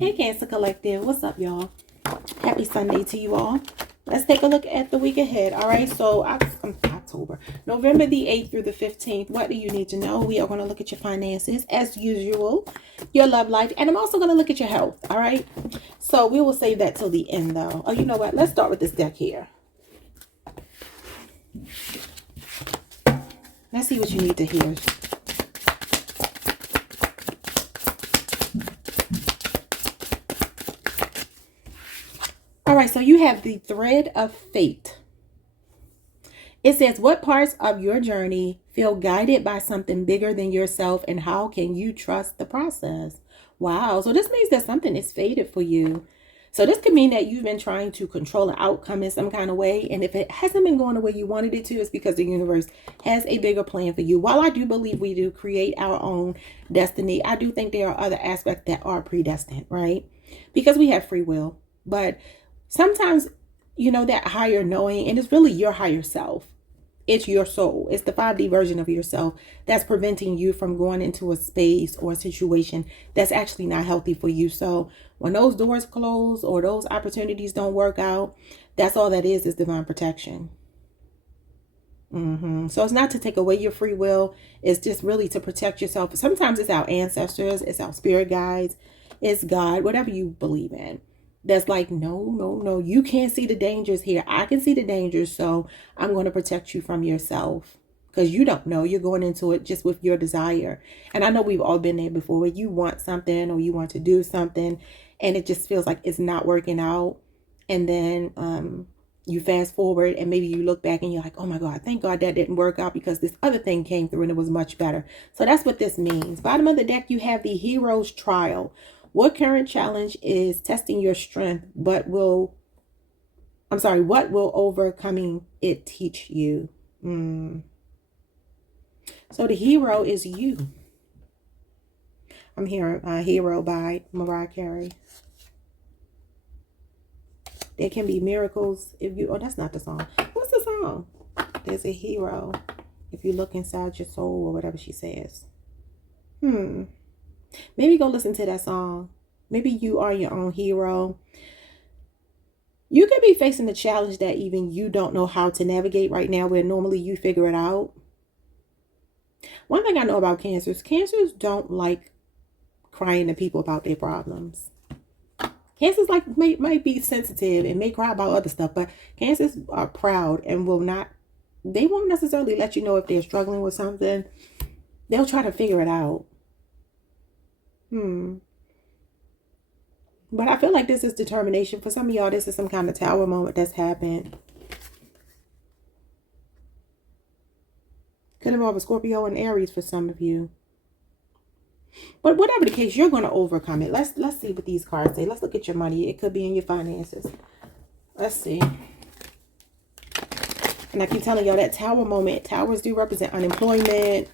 Hey Cancer Collective, what's up y'all? Happy Sunday to you all. Let's take a look at the week ahead. All right, so October, November the 8th through the 15th. What do you need to know? We are going to look at your finances as usual, your love life, and I'm also going to look at your health. All right, so we will save that till the end though. Oh, you know what? Let's start with this deck here. Let's see what you need to hear. All right, so you have the thread of fate. It says, what parts of your journey feel guided by something bigger than yourself, and how can you trust the process? Wow, so this means that something is fated for you. So this could mean that you've been trying to control an outcome in some kind of way. And if it hasn't been going the way you wanted it to, it's because the universe has a bigger plan for you. While I do believe we do create our own destiny, I do think there are other aspects that are predestined, right? Because we have free will. But sometimes, you know, that higher knowing, and it's really your higher self. It's your soul. It's the 5D version of yourself that's preventing you from going into a space or a situation that's actually not healthy for you. So when those doors close or those opportunities don't work out, that's all that is divine protection. So it's not to take away your free will. It's just really to protect yourself. Sometimes it's our ancestors, it's our spirit guides, it's God, whatever you believe in. That's like, no, you can't see the dangers here. I can see the dangers, so I'm going to protect you from yourself, because you don't know. You're going into it just with your desire. And I know we've all been there before, where you want something or you want to do something and it just feels like it's not working out. And then you fast forward and maybe you look back and you're like, oh my God, thank God that didn't work out, because this other thing came through and it was much better. So that's what this means. Bottom of the deck, you have the hero's trial. What current challenge is testing your strength, what will overcoming it teach you? So the hero is you. I'm hearing Hero by Mariah Carey. There can be miracles if you, oh, that's not the song. What's the song? There's a hero if you look inside your soul, or whatever she says. Maybe go listen to that song. Maybe you are your own hero. You could be facing a challenge that even you don't know how to navigate right now, where normally you figure it out. One thing I know about cancers don't like crying to people about their problems. Cancers might be sensitive and may cry about other stuff, but cancers are proud and they won't necessarily let you know if they're struggling with something. They'll try to figure it out. But I feel like this is determination. For some of y'all, this is some kind of tower moment that's happened. Could involve a Scorpio and Aries for some of you. But whatever the case, you're going to overcome it. Let's see what these cards say. Let's look at your money. It could be in your finances. Let's see. And I keep telling y'all that tower moment. Towers do represent unemployment,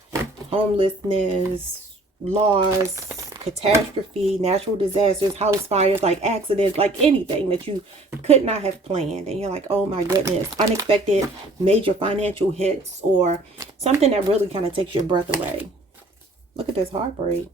homelessness, loss, catastrophe, natural disasters, house fires, like accidents, like anything that you could not have planned. And you're like, oh my goodness, unexpected major financial hits, or something that really kind of takes your breath away. Look at this heartbreak.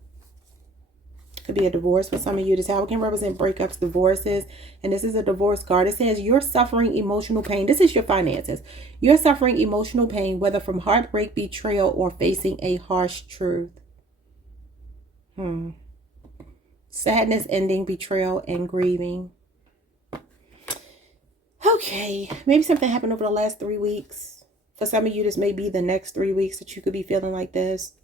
Could be a divorce for some of you. This tower can represent breakups, divorces. And this is a divorce card. It says you're suffering emotional pain. This is your finances. You're suffering emotional pain, whether from heartbreak, betrayal, or facing a harsh truth. Sadness, ending, betrayal, and grieving. Okay. Maybe something happened over the last 3 weeks. For some of you, this may be the next 3 weeks that you could be feeling like this.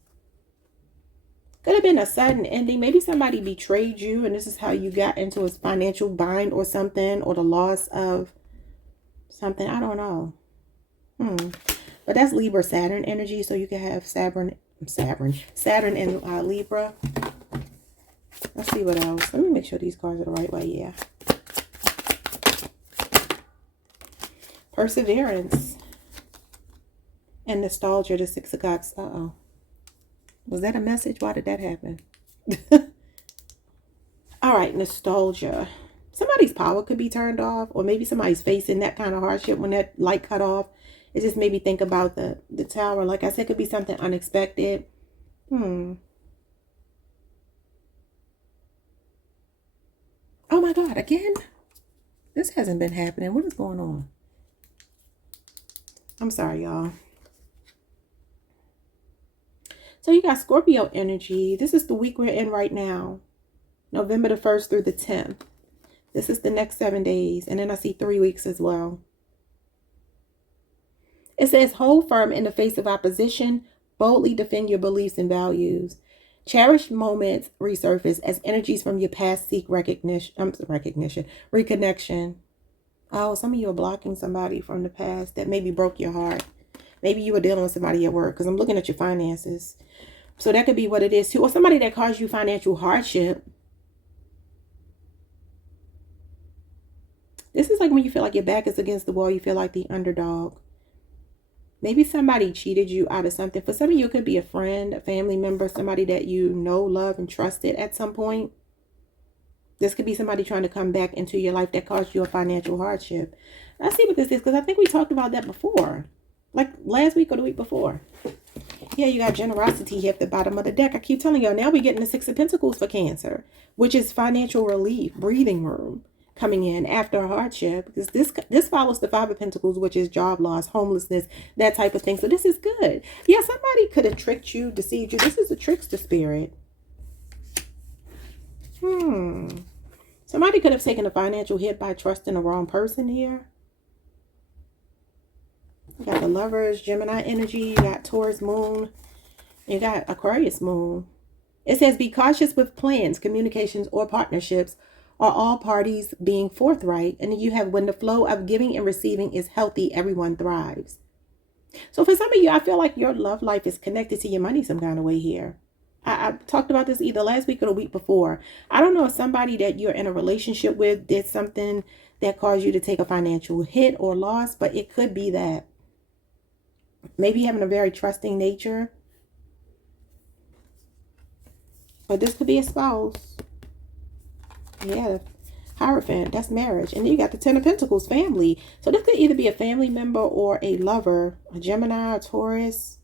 Could have been a sudden ending. Maybe somebody betrayed you and this is how you got into a financial bind or something, or the loss of something. I don't know. But that's Libra Saturn energy. So you can have Saturn and Libra. Let's see what else. Let me make sure these cards are the right way. Yeah. Perseverance and nostalgia. The Six of Cups. Was that a message? Why did that happen? All right, nostalgia. Somebody's power could be turned off, or maybe somebody's facing that kind of hardship when that light cut off. It just made me think about the tower. Like I said, it could be something unexpected. Oh my God, again? This hasn't been happening. What is going on? I'm sorry, y'all. So you got Scorpio energy. This is the week we're in right now. November the 1st through the 10th. This is the next 7 days. And then I see 3 weeks as well. It says, hold firm in the face of opposition. Boldly defend your beliefs and values. Cherished moments resurface as energies from your past seek reconnection. Oh, some of you are blocking somebody from the past that maybe broke your heart. Maybe you were dealing with somebody at work, because I'm looking at your finances. So that could be what it is too. Or somebody that caused you financial hardship. This is like when you feel like your back is against the wall. You feel like the underdog. Maybe somebody cheated you out of something. For some of you, it could be a friend, a family member, somebody that you know, love, and trusted at some point. This could be somebody trying to come back into your life that caused you a financial hardship. Let's see what this is, because I think we talked about that before. Like last week or the week before. Yeah, you got generosity here at the bottom of the deck. I keep telling y'all, now we're getting the Six of Pentacles for Cancer, which is financial relief, breathing room coming in after a hardship. Because this follows the Five of Pentacles, which is job loss, homelessness, that type of thing. So this is good. Yeah, somebody could have tricked you, deceived you. This is a trickster spirit. Somebody could have taken a financial hit by trusting the wrong person here. You got the Lovers, Gemini energy. You got Taurus moon. You got Aquarius moon. It says, be cautious with plans, communications, or partnerships. Are all parties being forthright? And then you have, when the flow of giving and receiving is healthy, everyone thrives. So for some of you, I feel like your love life is connected to your money some kind of way here. I talked about this either last week or the week before. I don't know if somebody that you're in a relationship with did something that caused you to take a financial hit or loss, but it could be that. Maybe having a very trusting nature. But this could be a spouse. Yeah, Hierophant, that's marriage. And then you got the Ten of Pentacles, family. So this could either be a family member or a lover, a Gemini, a Taurus.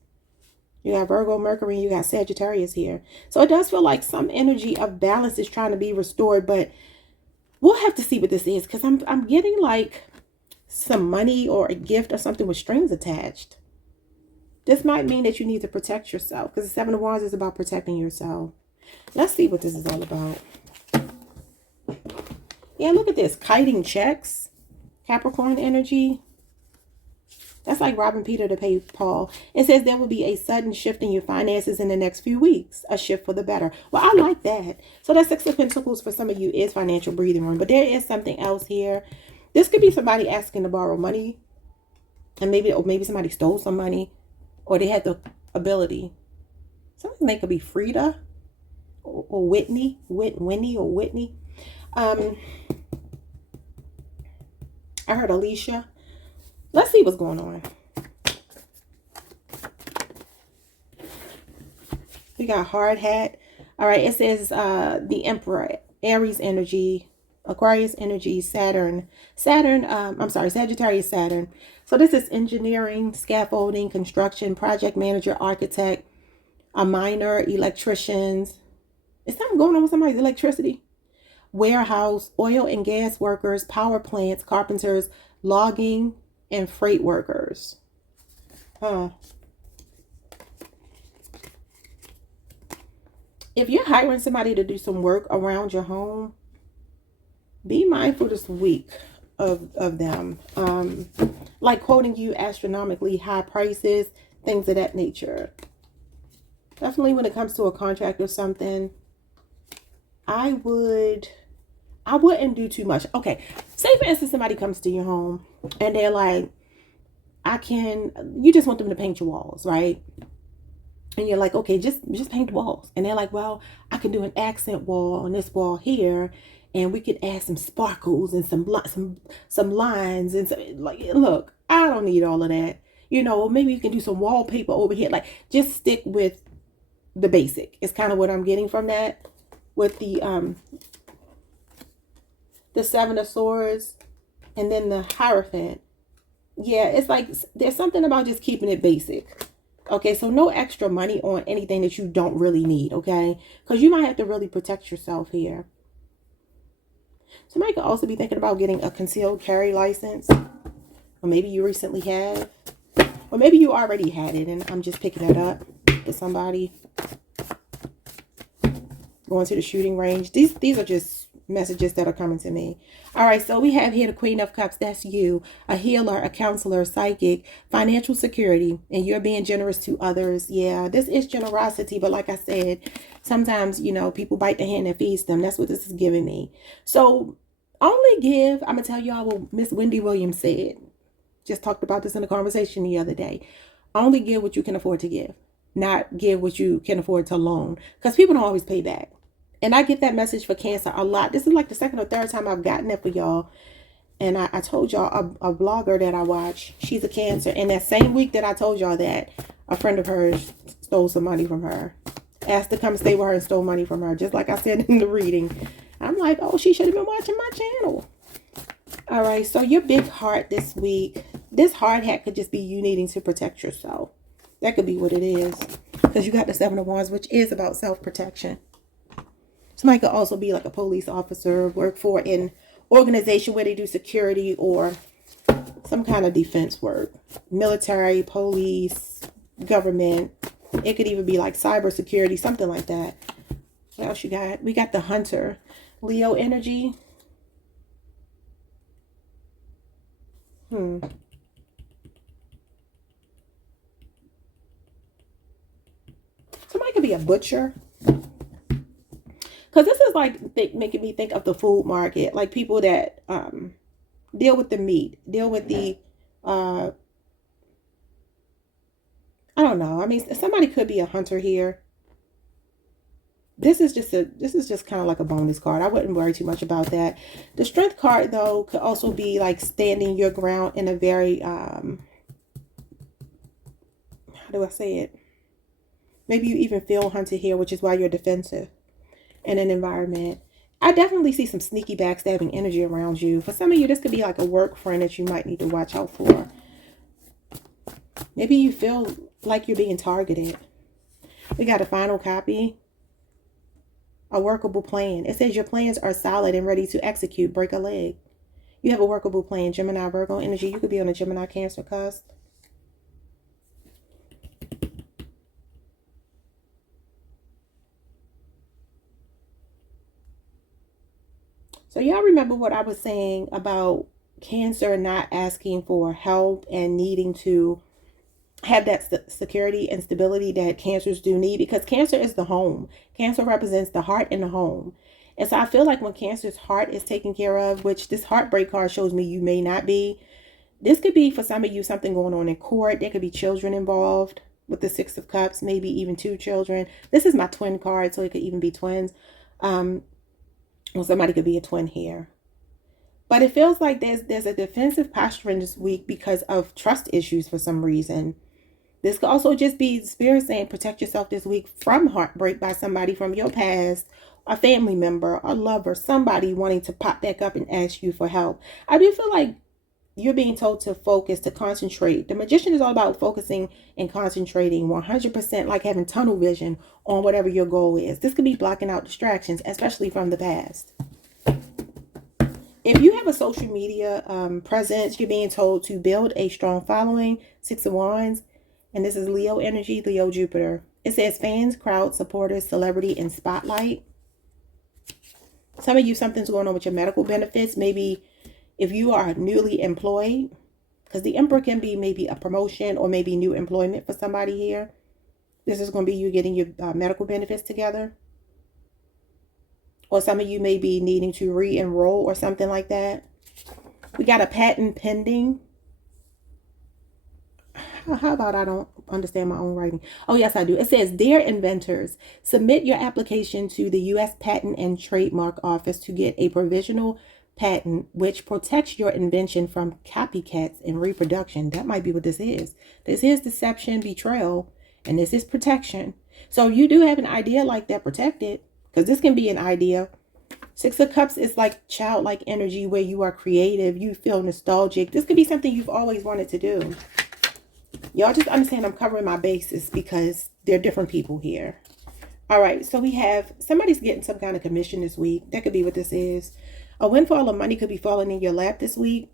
You got Virgo, Mercury, and you got Sagittarius here. So it does feel like some energy of balance is trying to be restored, but we'll have to see what this is, because I'm getting like some money or a gift or something with strings attached. This might mean that you need to protect yourself, because the Seven of Wands is about protecting yourself. Let's see what this is all about. Yeah, look at this. Kiting checks. Capricorn energy. That's like robbing Peter to pay Paul. It says there will be a sudden shift in your finances in the next few weeks. A shift for the better. Well, I like that. So that Six of Pentacles for some of you is financial breathing room. But there is something else here. This could be somebody asking to borrow money. And maybe somebody stole some money. Or they had the ability. Somebody's name could be Frida. Or Whitney. Winnie or Whitney. I heard Alicia. Let's see what's going on. We got hard hat. All right, it says the Emperor, Aries energy, Aquarius energy, Saturn, Sagittarius Saturn. So this is engineering, scaffolding, construction, project manager, architect, a miner, electricians. Is something going on with somebody's electricity? Warehouse, oil and gas workers, power plants, carpenters, logging, and freight workers. If you're hiring somebody to do some work around your home, be mindful this week of them. Like quoting you astronomically high prices, things of that nature. Definitely when it comes to a contract or something, I wouldn't do too much. Okay, say for instance somebody comes to your home and they're like, you just want them to paint your walls, right? And you're like, okay, just paint the walls. And they're like, well, I can do an accent wall on this wall here, and we could add some sparkles and some lines and like, look, I don't need all of that. You know, maybe you can do some wallpaper over here. Like, just stick with the basic. It's kind of what I'm getting from that with the Seven of Swords and then the Hierophant. Yeah, it's like there's something about just keeping it basic. Okay, so no extra money on anything that you don't really need, okay? Because you might have to really protect yourself here. Somebody could also be thinking about getting a concealed carry license. Or maybe you recently have. Or maybe you already had it and I'm just picking it up with somebody. Going to the shooting range. These are just messages that are coming to me. All right, so we have here the Queen of Cups. That's you. A healer, a counselor, a psychic, financial security, and you're being generous to others. Yeah, this is generosity, but like I said, sometimes, you know, people bite the hand that feeds them. That's what this is giving me. So only give, I'm going to tell y'all what Miss Wendy Williams said. Just talked about this in a conversation the other day. Only give what you can afford to give, not give what you can afford to loan, because people don't always pay back. And I get that message for Cancer a lot. This is like the second or third time I've gotten it for y'all. And I told y'all a blogger that I watch, she's a Cancer. And that same week that I told y'all that, a friend of hers stole some money from her. Asked to come stay with her and stole money from her, just like I said in the reading. I'm like, oh, she should have been watching my channel. All right, so your big heart this week. This hard hat could just be you needing to protect yourself. That could be what it is. Because you got the Seven of Wands, which is about self-protection. Somebody could also be like a police officer, work for an organization where they do security or some kind of defense work. Military, police, government. It could even be like cybersecurity, something like that. What else you got? We got the Hunter. Leo energy. Somebody could be a butcher. Because this is like making me think of the food market. Like people that deal with the meat. Deal with the, I don't know. I mean, somebody could be a hunter here. This is just kind of like a bonus card. I wouldn't worry too much about that. The Strength card, though, could also be like standing your ground in a very, how do I say it? Maybe you even feel hunted here, which is why you're defensive in an environment. I definitely see some sneaky backstabbing energy around you. For some of you, this could be like a work friend that you might need to watch out for. Maybe you feel like you're being targeted. We got a final copy. A workable plan. It says your plans are solid and ready to execute. Break a leg. You have a workable plan. Gemini, Virgo energy. You could be on a Gemini, Cancer cusp. So y'all remember what I was saying about Cancer not asking for help and needing to have that security and stability that Cancers do need, because Cancer is the home. Cancer represents the heart and the home. And so I feel like when Cancer's heart is taken care of, which this heartbreak card shows me you may not be, this could be for some of you something going on in court. There could be children involved with the Six of Cups, maybe even 2 children. This is my twin card, so it could even be twins. Well, somebody could be a twin here. But it feels like there's a defensive posture in this week because of trust issues for some reason. This could also just be Spirit saying protect yourself this week from heartbreak by somebody from your past, a family member, a lover, somebody wanting to pop back up and ask you for help. I do feel like you're being told to focus, to concentrate. The Magician is all about focusing and concentrating 100%, like having tunnel vision on whatever your goal is. This could be blocking out distractions, especially from the past. If you have a social media presence, you're being told to build a strong following. 6 of Wands. And this is Leo energy, Leo Jupiter. It says fans, crowd, supporters, celebrity, and spotlight. Some of you, something's going on with your medical benefits. Maybe if you are newly employed, because the Emperor can be maybe a promotion or maybe new employment for somebody here. This is going to be you getting your medical benefits together. Or some of you may be needing to re-enroll or something like that. We got a patent pending. How about I don't understand my own writing? Oh, yes, I do. It says, Dear inventors, submit your application to the U.S. Patent and Trademark Office to get a provisional patent which protects your invention from copycats and reproduction. That might be what this is. This is deception, betrayal, and this is protection. So you do have an idea like that, protect it, because this can be an idea. 6 of Cups is like childlike energy where you are creative, you feel nostalgic. This could be something you've always wanted to do. Y'all just understand I'm covering my bases because there are different people here. All right, so we have somebody's getting some kind of commission this week. That could be what this is. A windfall of money could be falling in your lap this week,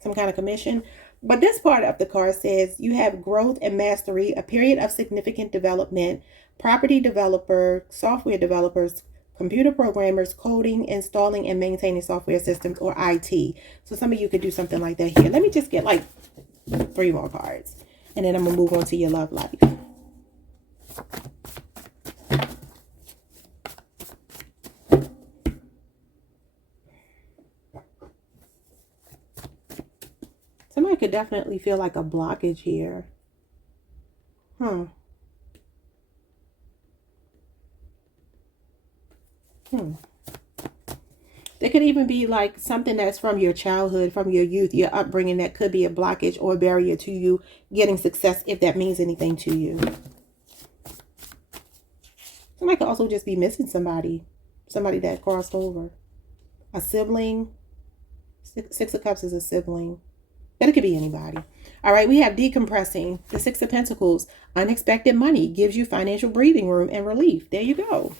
some kind of commission. But this part of the card says you have growth and mastery, a period of significant development, property developer, software developers, computer programmers, coding, installing, and maintaining software systems, or IT. So some of you could do something like that here. Let me just get like 3 more cards, and then I'm going to move on to your love life. Somebody could definitely feel like a blockage here. There could even be like something that's from your childhood, from your youth, your upbringing, that could be a blockage or a barrier to you getting success, if that means anything to you. Somebody could also just be missing somebody that crossed over. A sibling. Six of Cups is a sibling. But it could be anybody. All right, we have decompressing. The Six of Pentacles. Unexpected money gives you financial breathing room and relief. There you go.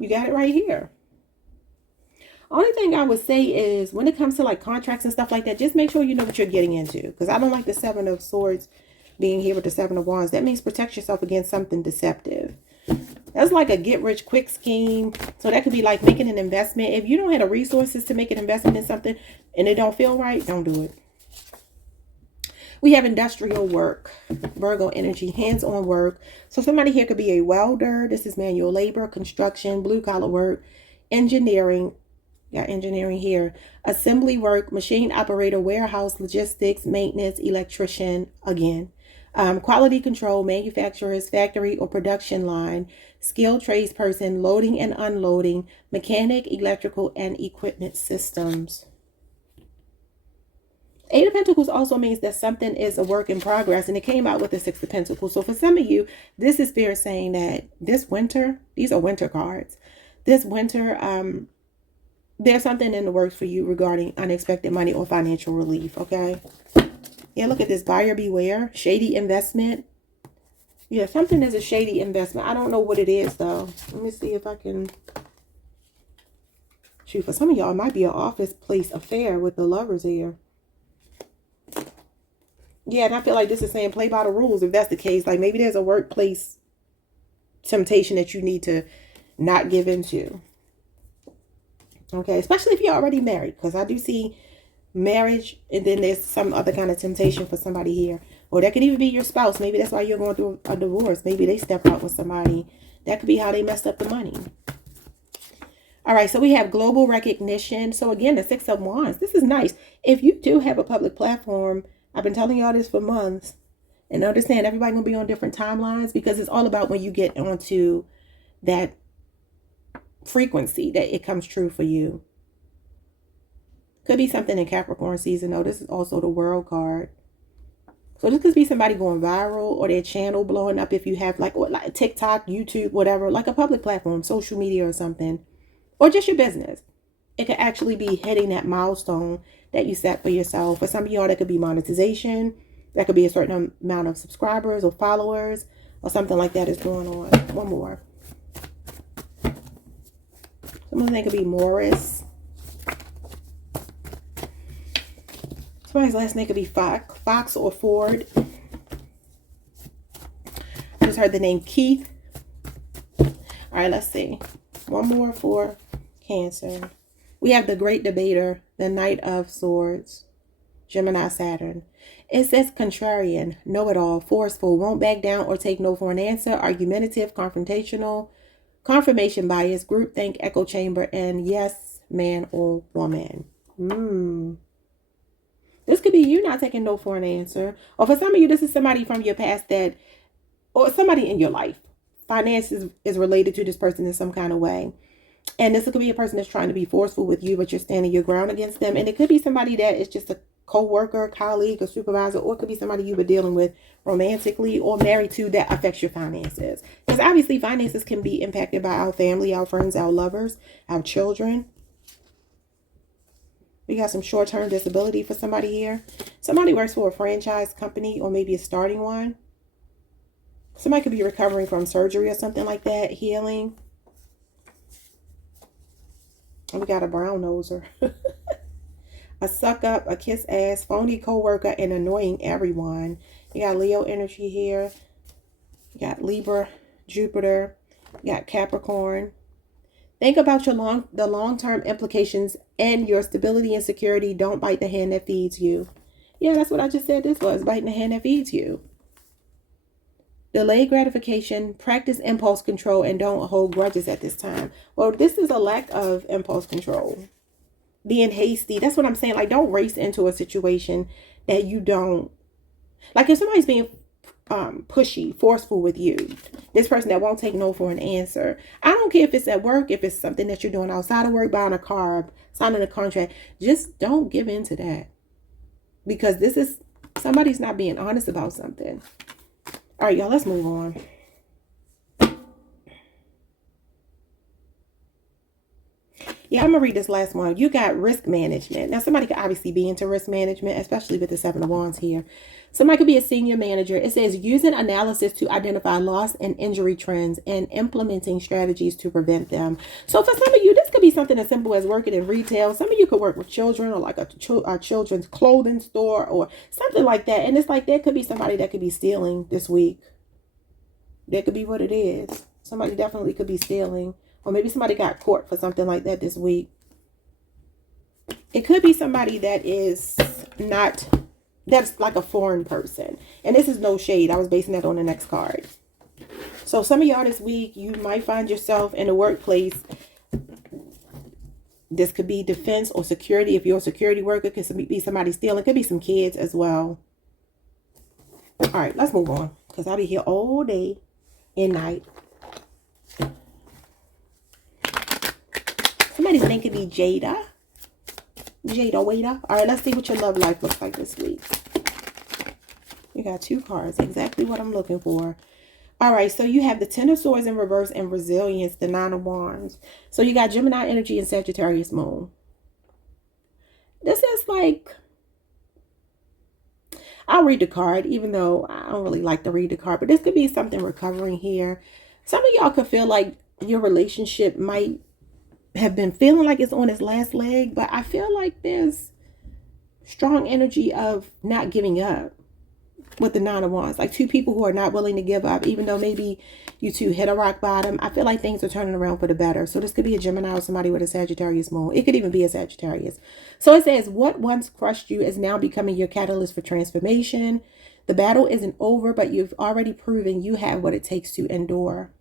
You got it right here. Only thing I would say is when it comes to like contracts and stuff like that, just make sure you know what you're getting into. Because I don't like the Seven of Swords being here with the Seven of Wands. That means protect yourself against something deceptive. That's like a get rich quick scheme. So that could be like making an investment. If you don't have the resources to make an investment in something and it don't feel right, don't do it. We have industrial work, Virgo energy, hands-on work. So somebody here could be a welder. This is manual labor, construction, blue-collar work, engineering. Got engineering here. Assembly work, machine operator, warehouse, logistics, maintenance, electrician, again. Quality control, manufacturers, factory or production line, skilled tradesperson, loading and unloading, mechanic, electrical, and equipment systems. Eight of Pentacles also means that something is a work in progress, and it came out with the Six of Pentacles. So for some of you, this is Spirit saying that this winter, these are winter cards. This winter, there's something in the works for you regarding unexpected money or financial relief, okay? Yeah, look at this. Buyer beware. Shady investment. Yeah, something is a shady investment. I don't know what it is, though. Let me see if I can... Shoot, for some of y'all, it might be an office place affair with the lovers here. Yeah, and I feel like this is saying play by the rules. If that's the case, like maybe there's a workplace temptation that you need to not give into. Okay, especially if you're already married, because I do see marriage and then there's some other kind of temptation for somebody here. Or that could even be your spouse. Maybe that's why you're going through a divorce. Maybe they stepped out with somebody. That could be how they messed up the money. All right, so we have global recognition. So again, the Six of Wands. This is nice. If you do have a public platform, I've been telling y'all this for months. And understand everybody going to be on different timelines, because it's all about when you get onto that frequency that it comes true for you. Could be something in Capricorn season, though. This is also the World card. So this could be somebody going viral or their channel blowing up, if you have like TikTok, YouTube, whatever, like a public platform, social media or something, or just your business. It could actually be hitting that milestone that you set for yourself. For some of y'all, that could be monetization. That could be a certain amount of subscribers or followers or something like that is going on. One more. Someone think it could be Morris. Somebody's last name could be Fox or Ford. I just heard the name Keith. All right, let's see. One more for Cancer. We have the Great Debater, the Knight of Swords, Gemini, Saturn. It says contrarian, know-it-all, forceful, won't back down or take no for an answer, argumentative, confrontational, confirmation bias, groupthink, echo chamber, and yes, man or woman. This could be you not taking no for an answer. Or for some of you, this is somebody from your past that, or somebody in your life. Finances is related to this person in some kind of way. And this could be a person that's trying to be forceful with you, but you're standing your ground against them. And it could be somebody that is just a co-worker, colleague, or supervisor, or it could be somebody you were dealing with romantically or married to that affects your finances. Because obviously finances can be impacted by our family, our friends, our lovers, our children. We got some short-term disability for somebody here. Somebody works for a franchise company or maybe a starting one. Somebody could be recovering from surgery or something like that, healing. We got a brown noser. A suck up, a kiss ass, phony coworker, and annoying everyone. You got Leo energy here. You got Libra, Jupiter. You got Capricorn. Think about the long-term implications and your stability and security. Don't bite the hand that feeds you. Yeah, that's what I just said this was, biting the hand that feeds you. Delay gratification, practice impulse control, and don't hold grudges at this time. Well, this is a lack of impulse control. Being hasty. That's what I'm saying. Like, don't race into a situation that you don't. Like, if somebody's being pushy, forceful with you, this person that won't take no for an answer. I don't care if it's at work, if it's something that you're doing outside of work, buying a car, signing a contract. Just don't give in to that. Because this is, somebody's not being honest about something. All right, y'all, let's move on. Yeah, I'm going to read this last one. You got risk management. Now, somebody could obviously be into risk management, especially with the 7 of Wands here. Somebody could be a senior manager. It says using analysis to identify loss and injury trends and implementing strategies to prevent them. So for some of you, this could be something as simple as working in retail. Some of you could work with children or like a children's clothing store or something like that. And it's like there could be somebody that could be stealing this week. That could be what it is. Somebody definitely could be stealing. Or maybe somebody got caught for something like that this week. It could be somebody that is not, that's like a foreign person. And this is no shade. I was basing that on the next card. So some of y'all this week, you might find yourself in a workplace. This could be defense or security. If you're a security worker, it could be somebody stealing. It could be some kids as well. All right, let's move on. Because I'll be here all day and night. Somebody's name could be Jada. Jada Waiter. All right, let's see what your love life looks like this week. You got 2 cards. Exactly what I'm looking for. All right, so you have the 10 of Swords in reverse and resilience, the 9 of Wands. So you got Gemini energy and Sagittarius moon. This is like, I'll read the card, even though I don't really like to read the card. But this could be something recovering here. Some of y'all could feel like your relationship might have been feeling like it's on its last leg, but I feel like there's strong energy of not giving up with the 9 of Wands. Like 2 people who are not willing to give up, even though maybe you 2 hit a rock bottom. I feel like things are turning around for the better. So this could be a Gemini or somebody with a Sagittarius moon. It could even be a Sagittarius. So it says, what once crushed you is now becoming your catalyst for transformation. The battle isn't over, but you've already proven you have what it takes to endure.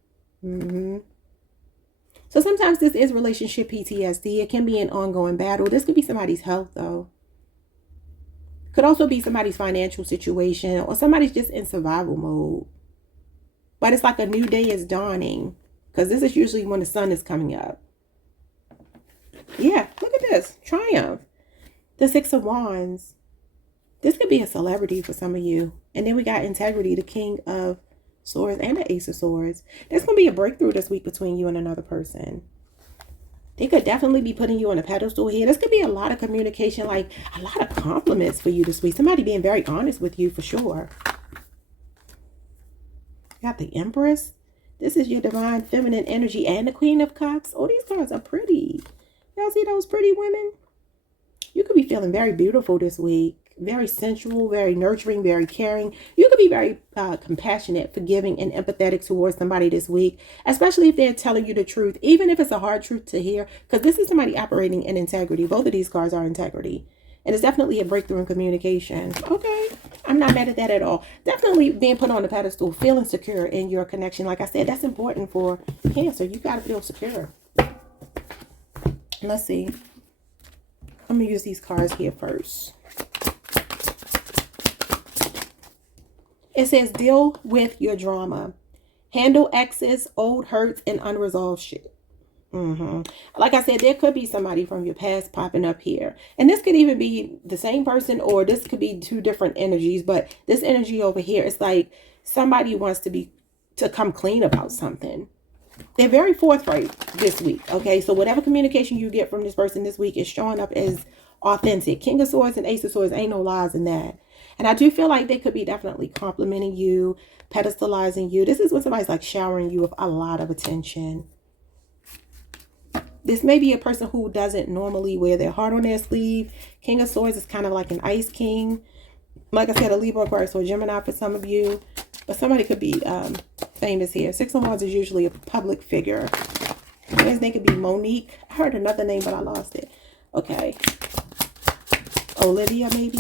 So sometimes this is relationship PTSD. It can be an ongoing battle. This could be somebody's health, though. Could also be somebody's financial situation, or somebody's just in survival mode. But it's like a new day is dawning, because this is usually when the sun is coming up. Yeah, look at this. Triumph. The 6 of Wands. This could be a celebrity for some of you. And then we got integrity, the King of Swords and the Ace of Swords. There's going to be a breakthrough this week between you and another person. They could definitely be putting you on a pedestal here. This could be a lot of communication, like a lot of compliments for you this week. Somebody being very honest with you for sure. Got the Empress. This is your divine feminine energy and the Queen of Cups. Oh, these cards are pretty. Y'all see those pretty women? You could be feeling very beautiful this week. Very sensual, very nurturing, very caring. You could be very compassionate, forgiving, and empathetic towards somebody this week, especially if they're telling you the truth, even if it's a hard truth to hear, because this is somebody operating in integrity. Both of these cards are integrity. And it's definitely a breakthrough in communication. Okay, I'm not mad at that at all. Definitely being put on a pedestal, feeling secure in your connection. Like I said, that's important for Cancer. You got to feel secure. Let's see. I'm going to use these cards here first. It says, deal with your drama. Handle exes, old hurts, and unresolved shit. Like I said, there could be somebody from your past popping up here. And this could even be the same person, or this could be 2 different energies. But this energy over here is like somebody wants to come clean about something. They're very forthright this week. Okay, so whatever communication you get from this person this week is showing up as authentic. King of Swords and Ace of Swords, ain't no lies in that. And I do feel like they could be definitely complimenting you, pedestalizing you. This is when somebody's like showering you with a lot of attention. This may be a person who doesn't normally wear their heart on their sleeve. King of Swords is kind of like an ice king. Like I said, a Libra, Aquarius, or Gemini for some of you. But somebody could be famous here. Six of Wands is usually a public figure. His name could be Monique. I heard another name, but I lost it. Okay. Olivia, maybe.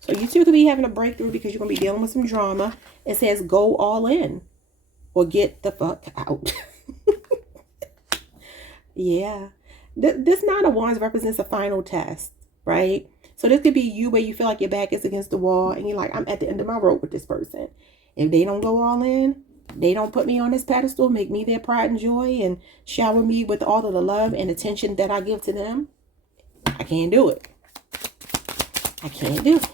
So you two could be having a breakthrough because you're going to be dealing with some drama. It says go all in or get the fuck out. Yeah. This Nine of Wands represents a final test, right? So this could be you where you feel like your back is against the wall and you're like, I'm at the end of my rope with this person. If they don't go all in, they don't put me on this pedestal, make me their pride and joy, and shower me with all of the love and attention that I give to them, I can't do it. I can't do it.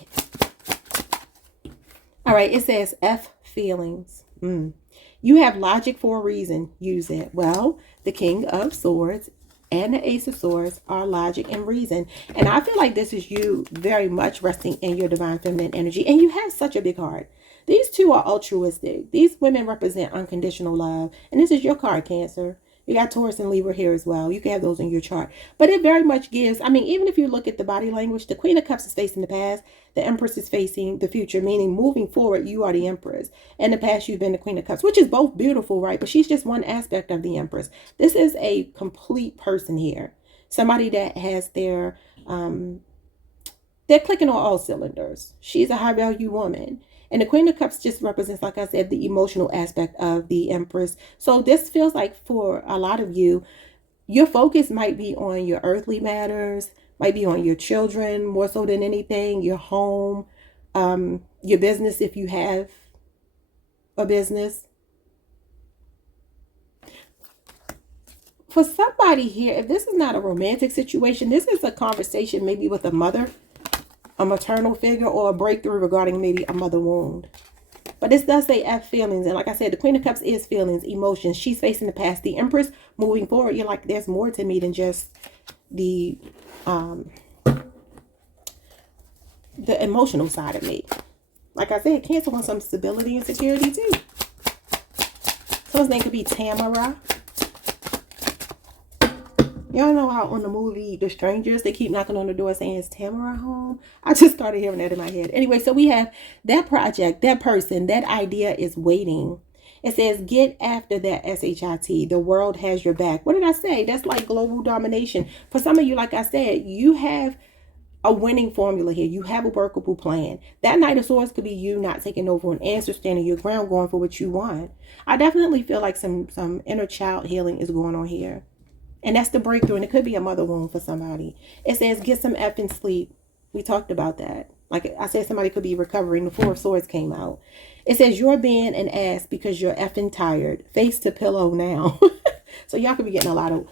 All right, it says F feelings. You have logic for a reason. Use it. Well, the King of Swords and the Ace of Swords are logic and reason. And I feel like this is you very much resting in your divine feminine energy. And you have such a big heart. These two are altruistic. These women represent unconditional love. And this is your card, Cancer. You got Taurus and Libra here as well. You can have those in your chart. But it very much gives, I mean, even if you look at the body language, the Queen of Cups is facing the past. The Empress is facing the future, meaning moving forward, you are the Empress. In the past, you've been the Queen of Cups, which is both beautiful, right? But she's just one aspect of the Empress. This is a complete person here. Somebody that has they're clicking on all cylinders. She's a high value woman. And the Queen of Cups just represents, like I said, the emotional aspect of the Empress. So this feels like for a lot of you, your focus might be on your earthly matters, might be on your children more so than anything, your home, your business if you have a business. For somebody here, if this is not a romantic situation, this is a conversation maybe with a mother, a maternal figure, or a breakthrough regarding maybe a mother wound. But this does say F feelings. And like I said, the Queen of Cups is feelings, emotions. She's facing the past. The Empress moving forward. You're like, there's more to me than just the emotional side of me. Like I said, Cancer wants some stability and security too. Someone's name could be Tamara. Y'all know how on the movie The Strangers, they keep knocking on the door saying, is Tamara home? I just started hearing that in my head. Anyway, so we have that project, that person, that idea is waiting. It says, get after that SHIT. The world has your back. What did I say? That's like global domination. For some of you, like I said, you have a winning formula here. You have a workable plan. That Knight of Swords could be you not taking over an answer, standing your ground, going for what you want. I definitely feel like some inner child healing is going on here. And that's the breakthrough. And it could be a mother wound for somebody. It says, get some effing sleep. We talked about that. Like I said, somebody could be recovering. The Four of Swords came out. It says, you're being an ass because you're effing tired. Face to pillow now. So y'all could be getting a lot of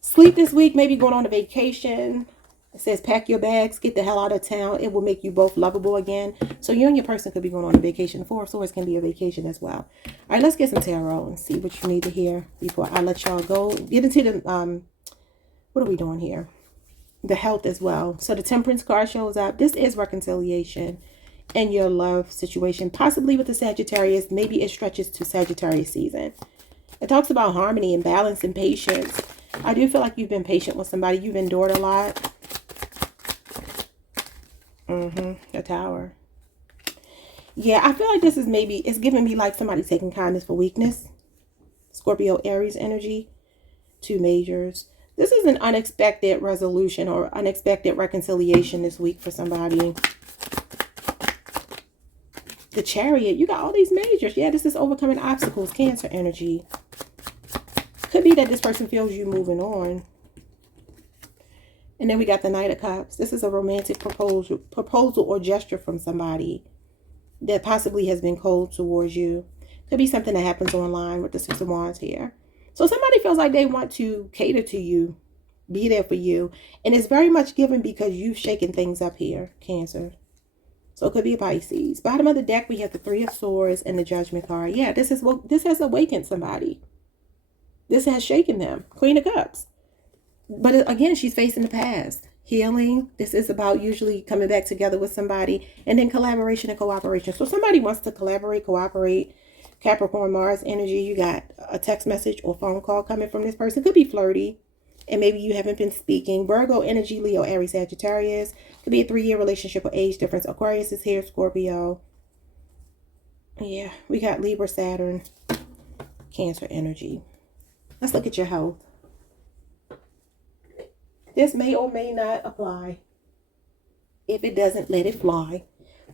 sleep this week. Maybe going on a vacation. It says, pack your bags. Get the hell out of town. It will make you both lovable again. So you and your person could be going on a vacation. The Four of Swords can be a vacation as well. All right, let's get some tarot and see what you need to hear before I let y'all go. Get into the, what are we doing here? The health as well. So the Temperance card shows up. This is reconciliation in your love situation, possibly with the Sagittarius. Maybe it stretches to Sagittarius season. It talks about harmony and balance and patience. I do feel like you've been patient with somebody. You've endured a lot. The Tower. Yeah, I feel like this is maybe, it's giving me like somebody taking kindness for weakness. Scorpio, Aries energy. Two majors. This is an unexpected resolution or unexpected reconciliation this week for somebody. The Chariot. You got all these majors. Yeah, this is overcoming obstacles. Cancer energy. Could be that this person feels you moving on. And then we got the Knight of Cups. This is a romantic proposal or gesture from somebody that possibly has been cold towards you. Could be something that happens online with the Six of Wands here. So somebody feels like they want to cater to you, be there for you. And it's very much given because you've shaken things up here, Cancer. So it could be a Pisces. Bottom of the deck, we have the Three of Swords and the Judgment card. Yeah, this has awakened somebody. This has shaken them. Queen of Cups. But again, she's facing the past. Healing. This is about usually coming back together with somebody. And then collaboration and cooperation. So somebody wants to collaborate, cooperate, Capricorn, Mars energy. You got a text message or phone call coming from this person. Could be flirty. And maybe you haven't been speaking. Virgo energy, Leo, Aries, Sagittarius. Could be a 3-year relationship or age difference. Aquarius is here, Scorpio. Yeah, we got Libra, Saturn, Cancer energy. Let's look at your health. This may or may not apply. If it doesn't, let it fly.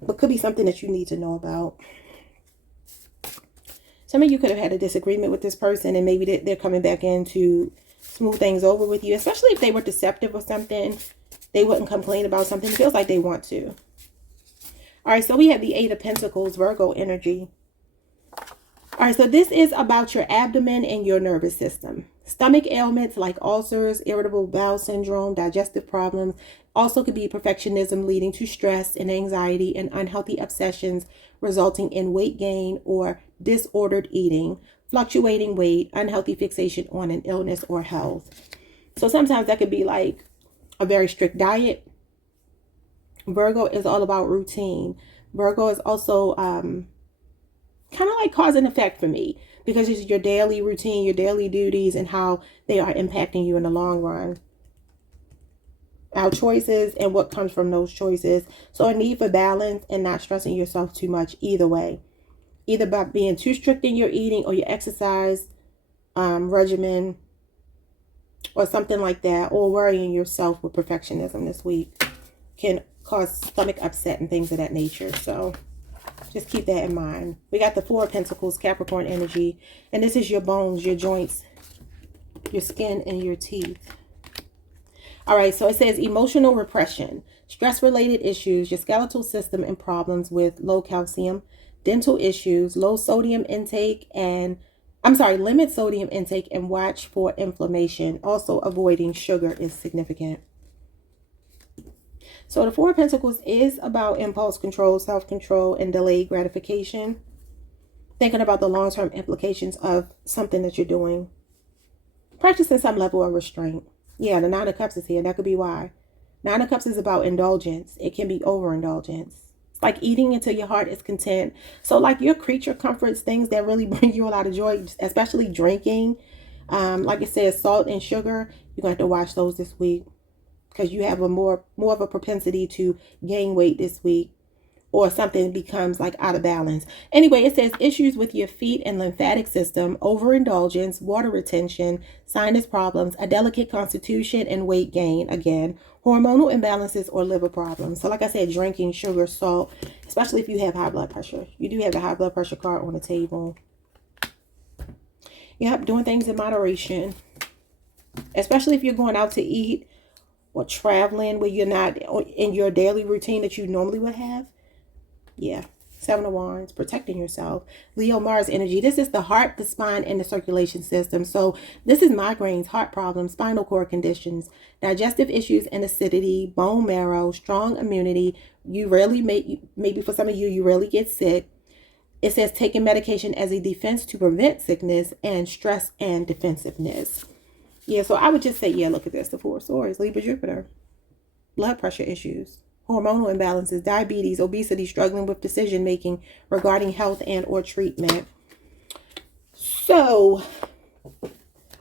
But could be something that you need to know about. Some of you could have had a disagreement with this person, and maybe they're coming back in to smooth things over with you. Especially if they were deceptive or something. They wouldn't complain about something. It feels like they want to. All right, so we have the 8 of Pentacles, Virgo energy. All right, so this is about your abdomen and your nervous system. Stomach ailments like ulcers, irritable bowel syndrome, digestive problems. Also could be perfectionism leading to stress and anxiety and unhealthy obsessions resulting in weight gain or disordered eating, fluctuating weight, unhealthy fixation on an illness or health. So sometimes that could be like a very strict diet. Virgo is all about routine. Virgo is also kind of like cause and effect for me, because it's your daily routine, your daily duties, and how they are impacting you in the long run. Our choices and what comes from those choices. So a need for balance and not stressing yourself too much either way. Either by being too strict in your eating or your exercise regimen or something like that, or worrying yourself with perfectionism this week can cause stomach upset and things of that nature. So just keep that in mind. We got the 4 of Pentacles, Capricorn energy. And this is your bones, your joints, your skin, and your teeth. All right, so it says emotional repression, stress-related issues, your skeletal system and problems with low calcium, dental issues, low sodium intake, and limit sodium intake and watch for inflammation. Also, avoiding sugar is significant. So the 4 of Pentacles is about impulse control, self-control, and delayed gratification. Thinking about the long-term implications of something that you're doing. Practicing some level of restraint. Yeah, the 9 of Cups is here. That could be why. 9 of Cups is about indulgence. It can be overindulgence. It's like eating until your heart is content. So like your creature comforts, things that really bring you a lot of joy, especially drinking. Like it says, salt and sugar. You're going to have to watch those this week, because you have a more of a propensity to gain weight this week, or something becomes like out of balance. Anyway, it says issues with your feet and lymphatic system, overindulgence, water retention, sinus problems, a delicate constitution, and weight gain. Again, hormonal imbalances or liver problems. So like I said, drinking, sugar, salt, especially if you have high blood pressure. You do have the high blood pressure card on the table. Yep, doing things in moderation, especially if you're going out to eat or traveling where you're not in your daily routine that you normally would have. Yeah. 7 of Wands, protecting yourself. Leo, Mars energy. This is the heart, the spine, and the circulation system. So this is migraines, heart problems, spinal cord conditions, digestive issues and acidity, bone marrow, strong immunity. You rarely maybe for some of you rarely get sick. It says taking medication as a defense to prevent sickness, and stress and defensiveness. Yeah, so I would just say, yeah, look at this. The 4 of Swords, Libra, Jupiter. Blood pressure issues, hormonal imbalances, diabetes, obesity, struggling with decision-making regarding health and or treatment. So,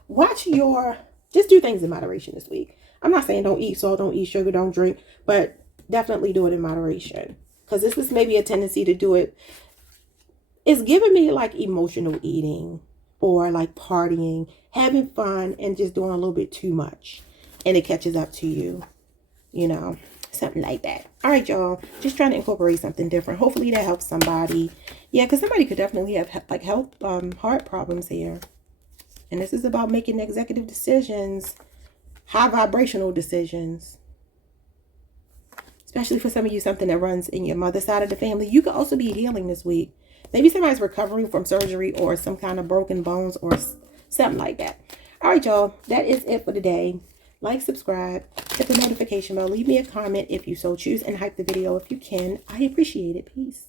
just do things in moderation this week. I'm not saying don't eat salt, don't eat sugar, don't drink, but definitely do it in moderation. Because this is maybe a tendency to do it. It's giving me like emotional eating, or like partying, having fun, and just doing a little bit too much. And it catches up to you, something like that. All right, y'all. Just trying to incorporate something different. Hopefully that helps somebody. Yeah, because somebody could definitely have like heart problems here. And this is about making executive decisions, high vibrational decisions. Especially for some of you, something that runs in your mother's side of the family. You could also be healing this week. Maybe somebody's recovering from surgery or some kind of broken bones or something like that. All right, y'all. That is it for today. Like, subscribe, hit the notification bell, leave me a comment if you so choose, and hype the video if you can. I appreciate it. Peace.